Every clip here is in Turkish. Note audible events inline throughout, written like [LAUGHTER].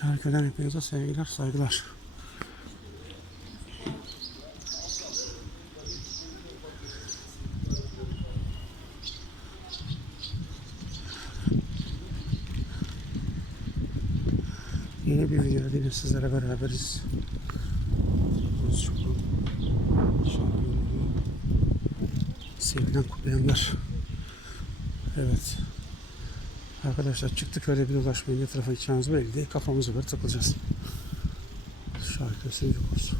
Şarkıdan hepinize sevgiler, saygılar. Yeni bir videoda yine sizlere beraberiz. Sevilen kutlayanlar. Evet. Arkadaşlar çıktık öyle bir dolaşmaya ne tarafa gideceğimiz belli değil. Kafamızı böyle takılacağız. Şarkı sevgi olsun.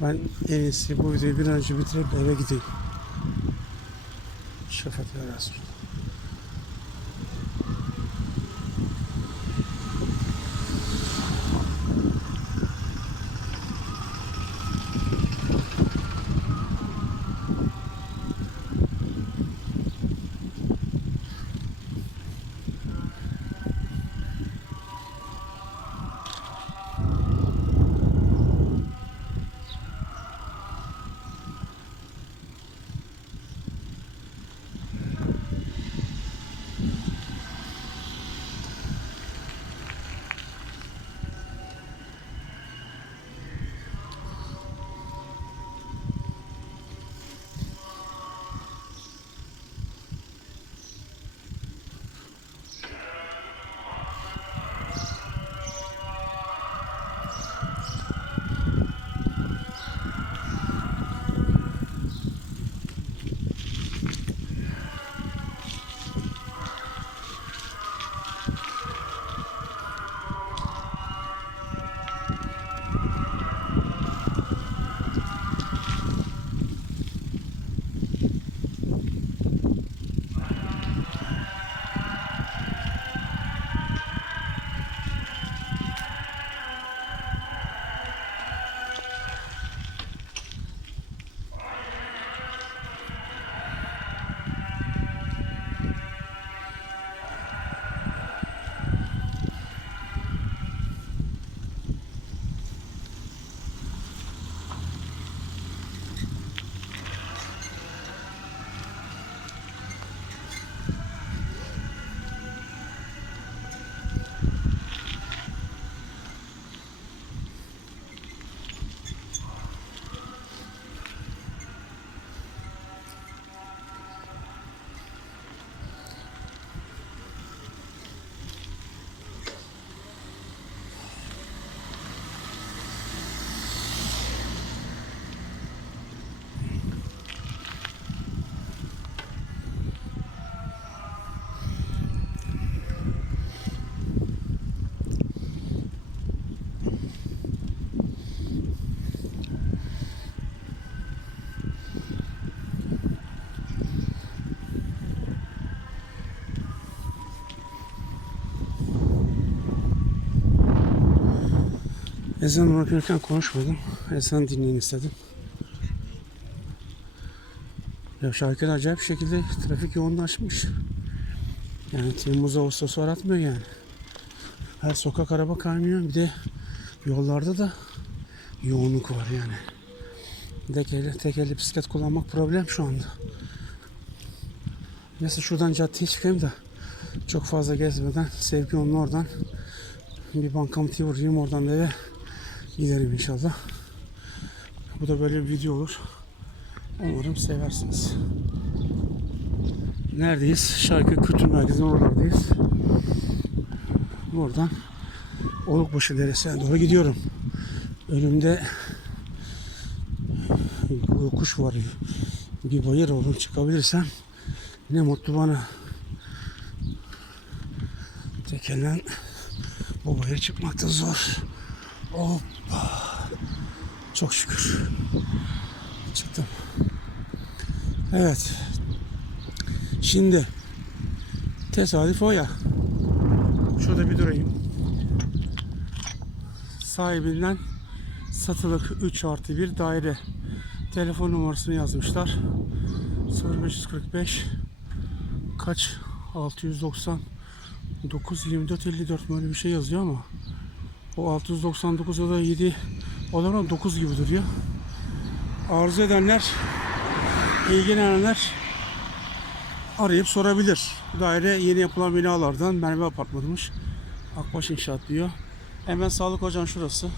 Ben en iyisi bu videoyu bir an önce bitirip eve gideyim. Şafaklar lazım. Ezan okunurken konuşmadım. Ezan dinleyin istedim. Ya şarkıda acayip şekilde trafik yoğunlaşmış. Yani Temmuz Ağustos aratmıyor yani. Her sokak araba kaynıyor. Bir de yollarda da yoğunluk var yani. Tekeli, tekeli bisiklet kullanmak problem şu anda. Neyse şuradan caddeye çıkayım da çok fazla gezmeden sevgi onun oradan bir bankamatiğe uğrayayım oradan da eve giderim inşallah. Bu da böyle bir video olur. Umarım seversiniz. Neredeyiz? Şarkı Kültür Merkezi'nin oralardayız. Buradan Olukbaşı Deresi'ne doğru gidiyorum. Önümde yokuş var. Bir bayır olur çıkabilirsem ne mutlu bana. Tekelen bu bayır çıkmak da zor. Hoppa. Çok şükür. Çıktım. Evet. Şimdi tesadüf o ya. Şurada bir durayım. Sahibinden satılık 3 artı 1 daire. Telefon numarasını yazmışlar. 0545 kaç 690 924 54 böyle bir şey yazıyor ama O 699 o da 7 o da 9 gibi duruyor. Arzu edenler, ilgilenenler arayıp sorabilir. Daire yeni yapılan binalardan Merve Apartmanı'mış. Akbaş İnşaat diyor. Hemen Sağlık Ocağı'nın şurası.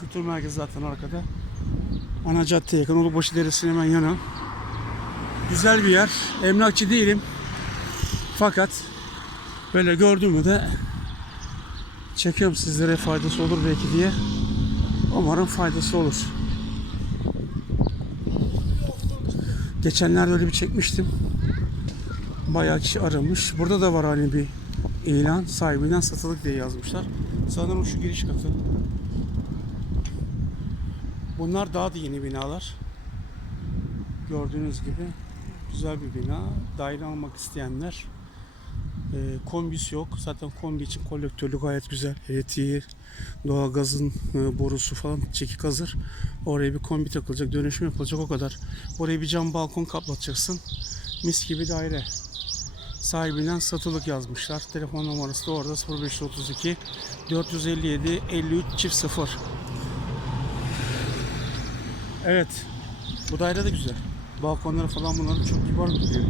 Kültür merkezi zaten arkada. Ana caddeye yakın. Ulubaşı Deresi'nin hemen yanı. Güzel bir yer. Emlakçı değilim. Fakat böyle gördüğümü de çekiyorum sizlere faydası olur belki diye. Umarım faydası olur. Geçenlerde öyle bir çekmiştim. Bayağı kişi aramış. Burada da var hani bir ilan sahibinden satılık diye yazmışlar. Sanırım şu giriş katı. Bunlar daha da yeni binalar. Gördüğünüz gibi güzel bir bina. Daire almak isteyenler e, kombisi yok. Zaten kombi için kolektörlü gayet güzel. Elektriği, doğalgazın e, borusu falan çekik hazır. Oraya bir kombi takılacak, dönüşüm yapılacak o kadar. Oraya bir cam balkon kaplatacaksın. Mis gibi daire. Sahibinden satılık yazmışlar. Telefon numarası da orada 0532 457 53 çift 0. Evet. Bu daire de güzel. Balkonları falan bunların çok kibar duruyor.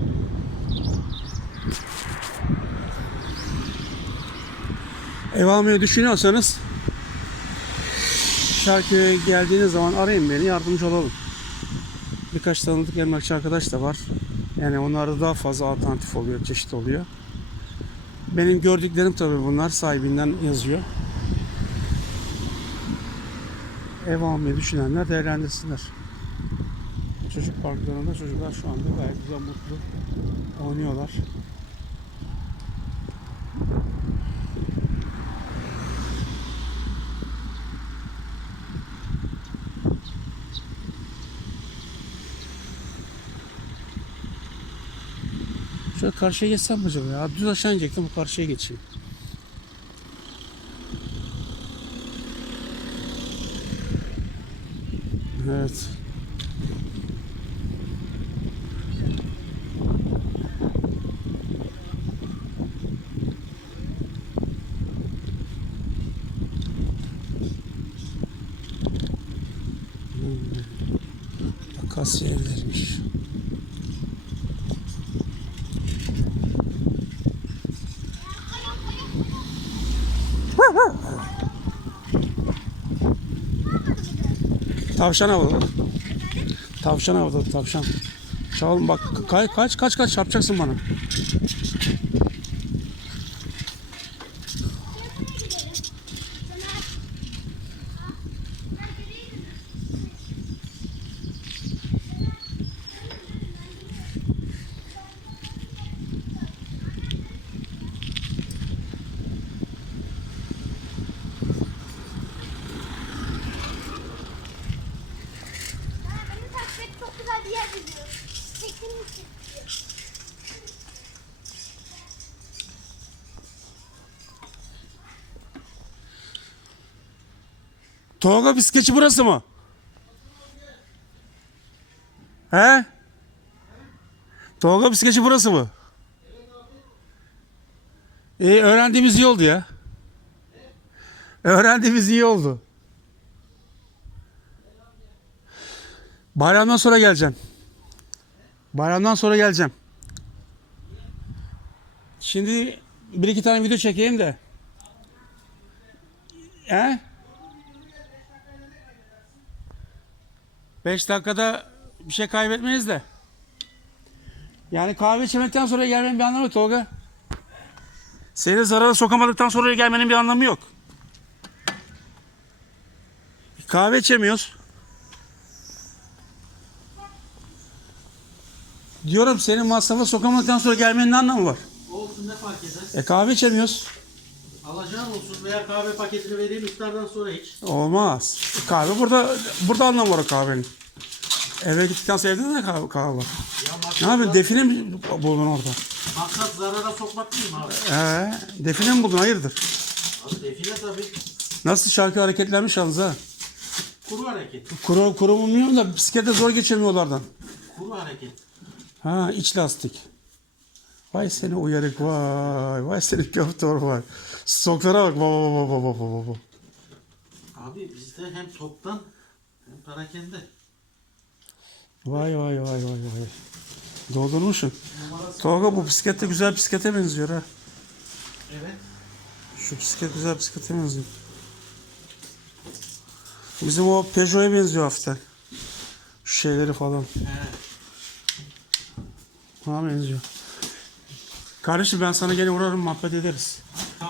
Ev almayı düşünüyorsanız Şarköy'e geldiğiniz zaman arayın beni yardımcı olalım. Birkaç tanıdık emlakçı arkadaş da var. Yani onlarda daha fazla alternatif oluyor, çeşit oluyor. Benim gördüklerim tabii bunlar sahibinden yazıyor. Ev almayı düşünenler değerlendirsinler. Çocuk parklarında çocuklar şu anda gayet güzel mutlu oynuyorlar. Karşıya geçsem mi acaba ya? Düz aşağı inecektim bu karşıya geçeyim. Evet. Hmm. Akasya evlermiş. Tavşan avladı. Tavşan avladı tavşan. Çalın bak kaç kaç kaç kaç yapacaksın bana. Benim takip çok güzel bir yer gidiyor. Çekim için. Tolga bisikletçi burası mı? He? Tolga bisikletçi burası mı? İyi öğrendiğimiz iyi oldu ya. Öğrendiğimiz iyi oldu. Bayramdan sonra geleceğim. Bayramdan sonra geleceğim. Şimdi bir iki tane video çekeyim de. He? 5 dakikada bir şey kaybetmeyiz de. Yani kahve içmekten sonra gelmenin bir anlamı yok Tolga. Seni zarara sokamadıktan sonra gelmenin bir anlamı yok. Kahve içemiyoruz. Diyorum senin masrafa sokamadıktan sonra gelmenin ne anlamı var? Olsun ne fark eder? E kahve içemiyoruz. Alacağın olsun veya kahve paketini vereyim iftardan sonra iç. Olmaz. Kahve burada burada anlamı var o kahvenin. Eve gittikten sonra evde de kahve, kahve var. Ya Ne yapıyorsun? Define mi buldun orada? maksat zarara sokmak değil mi abi? Ee, define mi buldun? Hayırdır? Abi define tabii. Nasıl şarkı hareketlenmiş yalnız ha? Kuru hareket. Kuru, kuru mu bilmiyorum da bisiklete zor geçemiyorlardan. Kuru hareket. Ha iç lastik. Vay seni uyarık vay. Vay seni [LAUGHS] köfte var. Stoklara bak baba baba baba baba. Abi bizde hem toptan hem parakende. Vay vay vay vay vay. Doldurmuşsun. Tolga bu bisiklet de güzel bisiklete benziyor ha. Evet. Şu bisiklet güzel bisiklete benziyor. Bizim o Peugeot'a benziyor hafiften. Şu şeyleri falan. He. Bana benziyor. Kardeşim ben sana gene uğrarım muhabbet ederiz.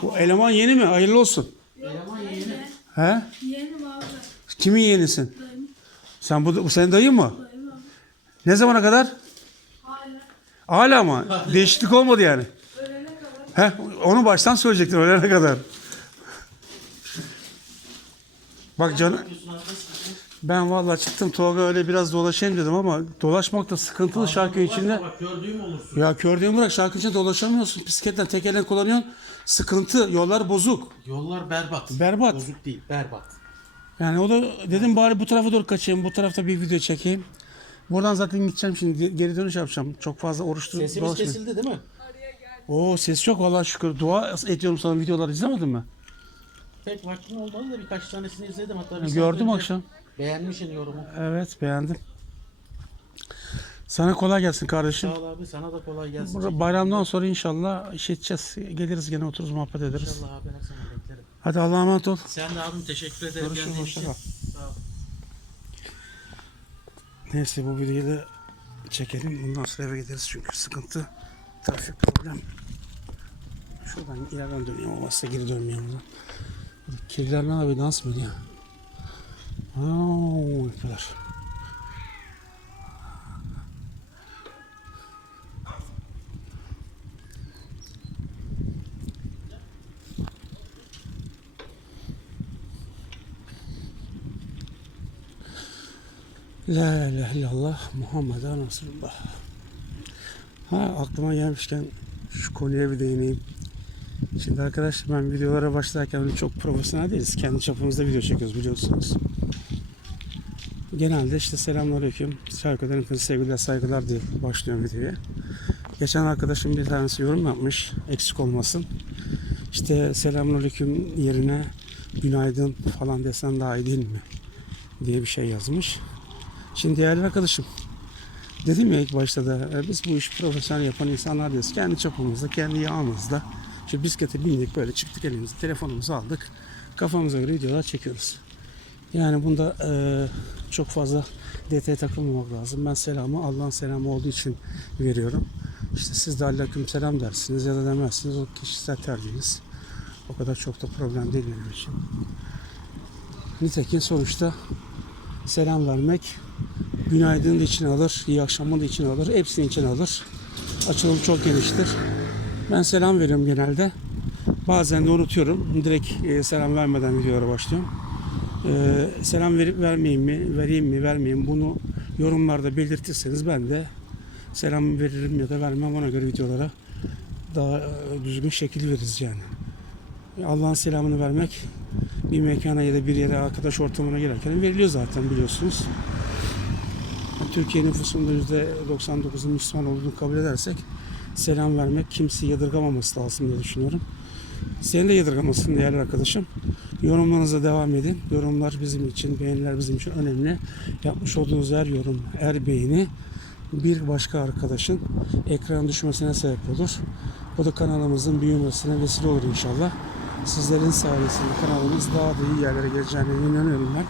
Bu eleman yeni mi? Hayırlı olsun. Eleman yeni. He? Yeğenim abi. Kimin yeğenisin? Dayım. Sen bu, bu senin dayın mı? Dayım abi. Ne zamana kadar? Hala. Hala mı? Değişiklik olmadı yani. Ölene kadar. He? Onu baştan söyleyecektin ölene kadar. Bak canım ben vallahi çıktım Tolga öyle biraz dolaşayım dedim ama dolaşmak da sıkıntılı şarkı içinde. Bak gördüğüm olursun. Ya kördüğün bırak şarkı içinde dolaşamıyorsun. Bisikletten tek elden kullanıyorsun. Sıkıntı. Yollar bozuk. Yollar berbat. Berbat. Bozuk değil, berbat. Yani o da dedim bari bu tarafa doğru kaçayım. Bu tarafta bir video çekeyim. Buradan zaten gideceğim şimdi. Ge- Geri dönüş yapacağım. Çok fazla oruçlu Sesimiz dolaşmayayım. kesildi değil mi? Oo ses yok vallahi şükür. Dua ediyorum sana videoları izlemedin mi? Pek vaktim olmadı da birkaç tanesini izledim. Hatta bir saat Gördüm önce akşam. Beğenmişsin yorumu. Evet beğendim. Sana kolay gelsin kardeşim. Sağ ol abi sana da kolay gelsin. Bayramdan sonra inşallah iş edeceğiz. Geliriz gene otururuz muhabbet ederiz. İnşallah abi her zaman beklerim. Hadi Allah'a emanet ol. Sen de abim teşekkür ederim Görüşürüz, geldiğin hoşça için. kal. Sağ ol. Neyse bu videoyu da çekelim. Bundan sonra eve gideriz çünkü sıkıntı. Trafik problem. Şuradan ileriden dönüyorum. Olmazsa geri dönmeyeyim buradan. Kediler ne abi dans mı ediyor? Aa, yapıyorlar. La ilahe illallah Muhammeden Resulullah. Ha aklıma gelmişken şu konuya bir değineyim. Şimdi arkadaşlar ben videolara başlarken çok profesyonel değiliz. Kendi çapımızda video çekiyoruz biliyorsunuz. Genelde işte selamünaleyküm. Şarkıdan hepinize sevgiler saygılar diye başlıyorum videoya. Geçen arkadaşım bir tanesi yorum yapmış. Eksik olmasın. İşte selamünaleyküm yerine günaydın falan desen daha iyi değil mi? diye bir şey yazmış. Şimdi değerli arkadaşım dedim ya ilk başta da e, biz bu işi profesyonel yapan insanlar değiliz. Kendi çapımızda, kendi yağımızda. İşte bisiklete bindik böyle çıktık elimize telefonumuzu aldık. Kafamıza göre videolar çekiyoruz. Yani bunda e, çok fazla detaya takılmamak lazım. Ben selamı Allah'ın selamı olduğu için veriyorum. İşte siz de aleyküm selam dersiniz ya da demezsiniz. O kişisel tercihiniz. O kadar çok da problem değil benim için. Nitekim sonuçta selam vermek günaydın da içine alır, iyi akşamı da içine alır, hepsini içine alır. Açılım çok geniştir. Ben selam veriyorum genelde. Bazen de unutuyorum. Direkt e, selam vermeden videolara başlıyorum. E, selam verip vermeyeyim mi, vereyim mi, vermeyeyim bunu yorumlarda belirtirseniz ben de selam veririm ya da vermem ona göre videolara daha e, düzgün şekil veririz yani. Allah'ın selamını vermek bir mekana ya da bir yere arkadaş ortamına girerken veriliyor zaten biliyorsunuz. Türkiye nüfusunun da %99'un Müslüman olduğunu kabul edersek selam vermek kimseyi yadırgamaması lazım diye düşünüyorum. Seni de yadırgamasın değerli arkadaşım. Yorumlarınıza devam edin. Yorumlar bizim için, beğeniler bizim için önemli. Yapmış olduğunuz her yorum, her beğeni bir başka arkadaşın ekran düşmesine sebep olur. Bu da kanalımızın büyümesine vesile olur inşallah. Sizlerin sayesinde kanalımız daha da iyi yerlere geleceğine inanıyorum ben.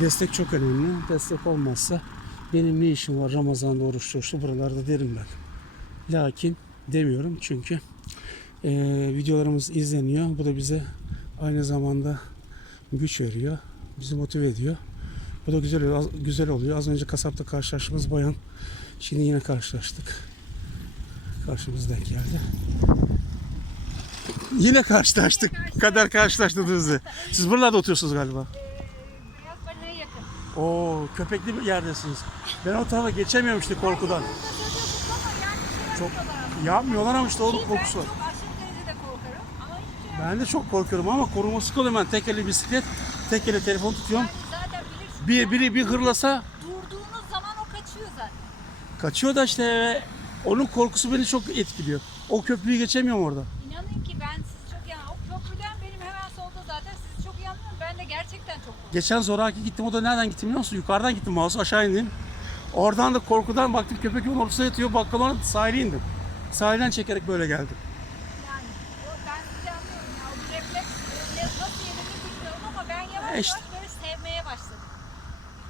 Destek çok önemli. Destek olmazsa benim ne işim var Ramazan'da oruç tutuştu buralarda derim ben. Lakin demiyorum çünkü eee, videolarımız izleniyor. Bu da bize aynı zamanda güç veriyor. Bizi motive ediyor. Bu da güzel oluyor. Güzel oluyor. Az önce kasapta karşılaştığımız bayan şimdi yine karşılaştık. Karşımıza denk geldi. Yine karşılaştık. Kader karşılaştığımızda. Siz buralarda oturuyorsunuz galiba. Yakın. Oo köpekli bir yerdesiniz. Ben o tarafa geçemiyorum işte korkudan. Çok yapmıyorlar ama işte onun korkusu var. Ben de çok korkuyorum ama koruması oluyorum ben. Tek eli bisiklet, tek eli telefon tutuyorum. zaten bilirsin. Bir, biri bir hırlasa Durduğunuz zaman o kaçıyor zaten. kaçıyor da işte Onun korkusu beni çok etkiliyor. O köprüyü geçemiyorum orada. İnanın ki ben sizi çok iyi O köprüden benim hemen solda zaten sizi çok iyi anlıyorum. Ben de gerçekten çok korkuyorum. Geçen zoraki gittim. O da nereden gittim biliyor musun? Yukarıdan gittim mouse'u aşağı indim. Oradan da korkudan baktım köpek yolun ortasına yatıyor. Bakkalona sahile indim. Sahilden çekerek böyle geldim. Yani o, ben sizi anlıyorum ya. O bir refleks ne, nasıl yenildi bilmiyorum ama işte. yavaş sevmeye başladım.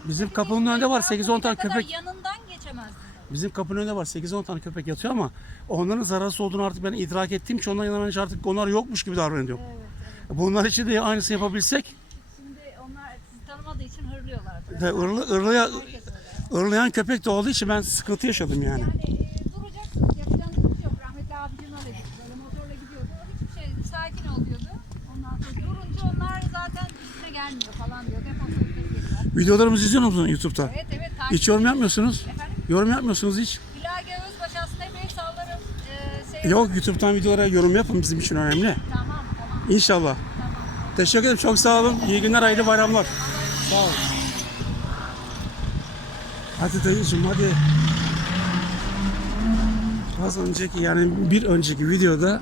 Bizim kapının önünde var 8-10 tane kadar köpek. yanından geçemezdim. Bizim kapının önünde var 8-10 tane köpek yatıyor ama onların zararsız olduğunu artık ben idrak ettiğim için onların yanına artık onlar yokmuş gibi davranıyorum. Evet, evet. Bunlar için de aynısını yapabilsek Şimdi onlar sizi tanımadığı için hırlıyorlar. öyle. ırlayan köpek de olduğu için ben sıkıntı yaşadım yani. Yani e, duracaksınız, yapacağınız bir şey yok. Rahmetli abicim öyle Böyle motorla gidiyordu. O hiçbir şey, sakin ol diyordu. Ondan sonra durunca onlar zaten üstüne gelmiyor falan diyordu. Hep o sözleri geliyor. Videolarımızı izliyor musunuz YouTube'da? Evet evet. takip Hiç yorum yapmıyorsunuz. Efendim? Yorum yapmıyorsunuz hiç. Bilage Özbaş aslında hep el sallarım. Ee, şey Yok YouTube'dan videolara yorum yapın bizim için önemli. Tamam tamam İnşallah. tamam. Teşekkür ederim. Çok sağ olun. İyi günler, hayırlı bayramlar. Sağ olun. Hadi dayıcım hadi. Az önceki yani bir önceki videoda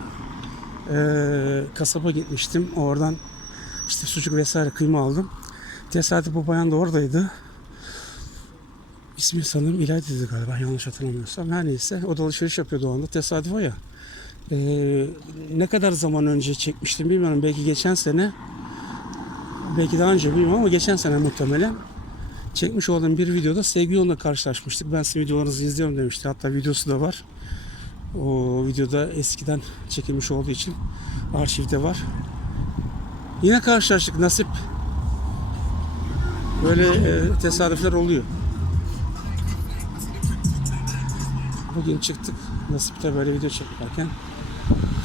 eee kasaba gitmiştim. Oradan işte sucuk vesaire kıyma aldım. Tesadüf bu bayan da oradaydı. İsmi sanırım İlayda'ydı galiba yanlış hatırlamıyorsam. Her neyse o da alışveriş yapıyordu o anda. Tesadüf o ya. Ee, ne kadar zaman önce çekmiştim bilmiyorum. Belki geçen sene belki daha önce bilmiyorum ama geçen sene muhtemelen çekmiş olduğum bir videoda sevgi yolunda karşılaşmıştık. Ben sizin videolarınızı izliyorum demişti. Hatta videosu da var. O videoda eskiden çekilmiş olduğu için arşivde var. Yine karşılaştık nasip. Böyle e, tesadüfler oluyor. Bugün çıktık. Nasip'te böyle video çekerken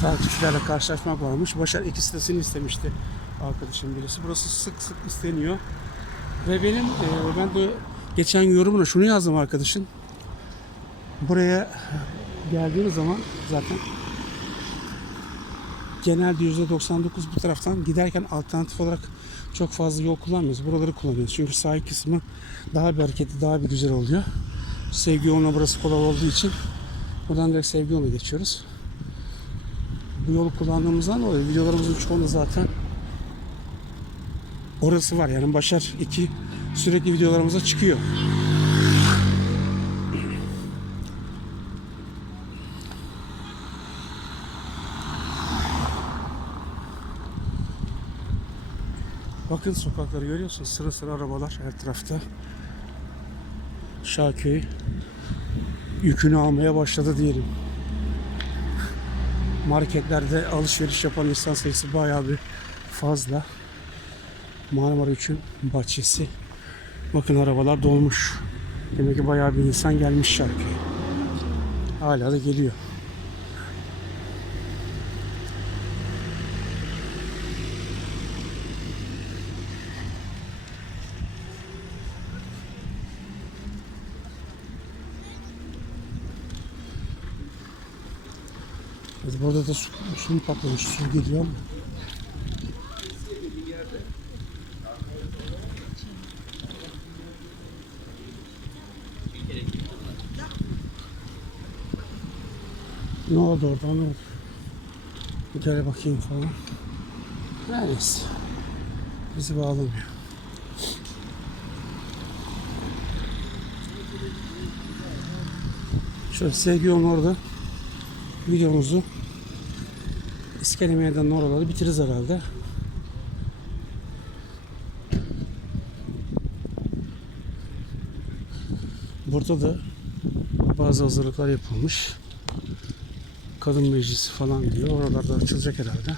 takipçilerle karşılaşmak varmış. Başar iki sitesini istemişti arkadaşım birisi. Burası sık sık isteniyor. Ve benim e, ben de geçen yorumuna şunu yazdım arkadaşın. Buraya geldiğiniz zaman zaten genelde %99 bu taraftan giderken alternatif olarak çok fazla yol kullanmıyoruz. Buraları kullanıyoruz. Çünkü sahil kısmı daha bir hareketli, daha bir güzel oluyor. Sevgi yoluna burası kolay olduğu için buradan direkt sevgi yoluna geçiyoruz. Bu yolu kullandığımızdan dolayı videolarımızın çoğunda zaten orası var. Yani Başar 2 sürekli videolarımıza çıkıyor. Bakın sokakları görüyorsunuz. Sıra sıra arabalar her tarafta. Şarköy yükünü almaya başladı diyelim. Marketlerde alışveriş yapan insan sayısı bayağı bir fazla. Marmara 3'ün bahçesi. Bakın arabalar dolmuş. Demek ki bayağı bir insan gelmiş Şarköy'e. Hala da geliyor. Biz burada da su, su patlamış? Su geliyor mu? Ne oldu orada? Ne oldu? Bir gel bakayım falan. Neyse. Bizi bağlamıyor. Şöyle sevgi orada videomuzu İskele Meydanı'nın oraları bitiririz herhalde. Burada da bazı hazırlıklar yapılmış. Kadın meclisi falan diyor. Oralarda açılacak herhalde.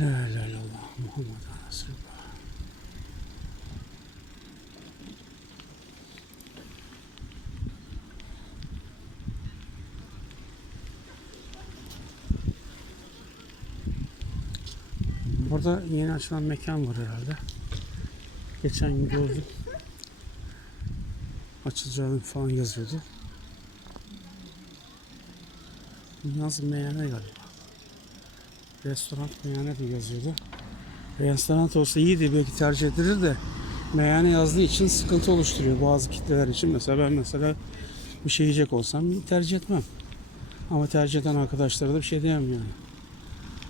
La la la Allah Burada yeni açılan mekan var herhalde. Geçen gün gördüm. Açılacağını falan yazıyordu. Yaz meyhane galiba. Restoran meyhane de yazıyordu. Restoran olsa iyiydi belki tercih edilir de meyhane yazdığı için sıkıntı oluşturuyor bazı kitleler için. Mesela ben mesela bir şey yiyecek olsam tercih etmem. Ama tercih eden arkadaşlara da bir şey diyemem yani.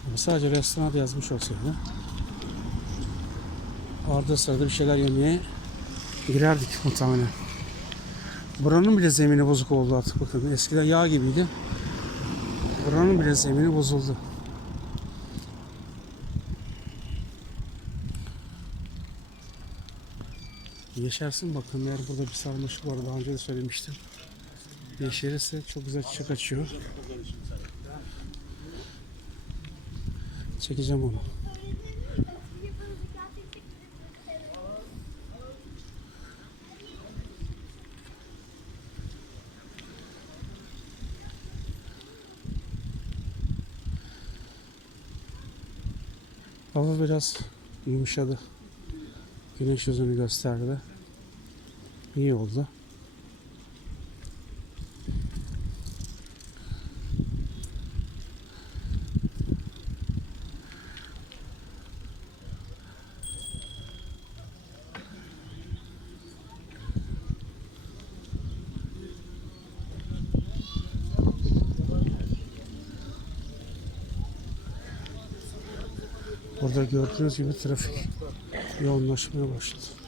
Ama sadece restoran yazmış olsaydı arada sırada bir şeyler yemeye girerdik muhtemelen. Buranın bile zemini bozuk oldu artık bakın. Eskiden yağ gibiydi. Buranın bile zemini bozuldu. Yeşersin bakın eğer burada bir sarmaşık var daha önce de söylemiştim. Yeşerirse çok güzel çiçek açıyor. Çekeceğim onu. Hava biraz yumuşadı. Güneş yüzünü gösterdi. İyi oldu. Burada gördüğünüz gibi trafik yoğunlaşmaya başladı.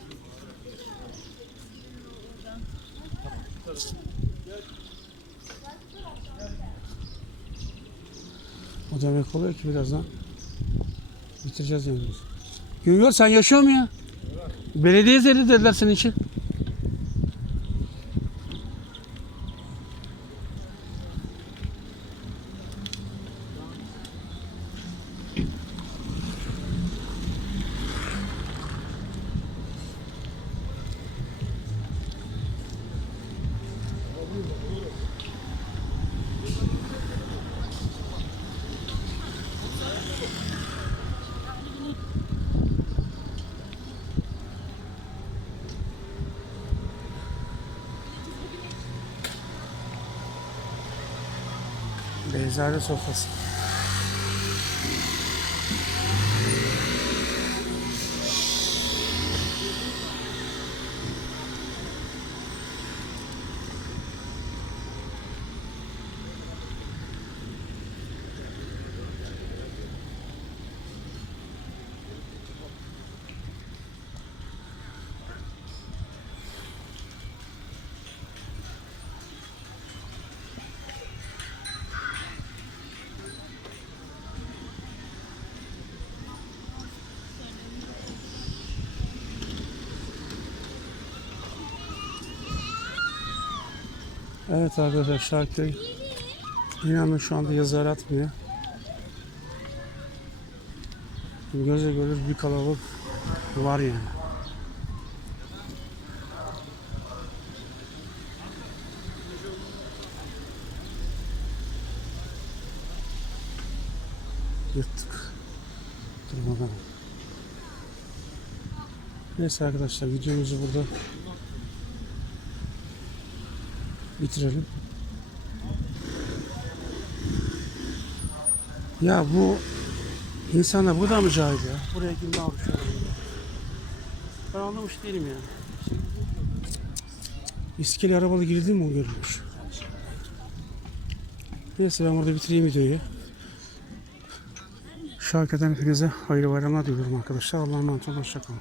O demek oluyor ki birazdan bitireceğiz yani. Güngör sen yaşıyor mu ya? Belediye zeri dediler senin için. só sofá. Evet arkadaşlar Şarköy inanın şu anda yazı aratmıyor. Göze görülür bir kalabalık var yani. Yırttık. Durmadan. Neyse arkadaşlar videomuzu burada bitirelim. Ya bu insanlar bu da mı cahil ya? Buraya girme alışıyor. Ben anlamış değilim yani. İskele arabalı girdi mi o görülmüş? Neyse ben burada bitireyim videoyu. Şarkıdan hepinize hayırlı bayramlar diliyorum arkadaşlar. Allah'a emanet olun. Hoşçakalın.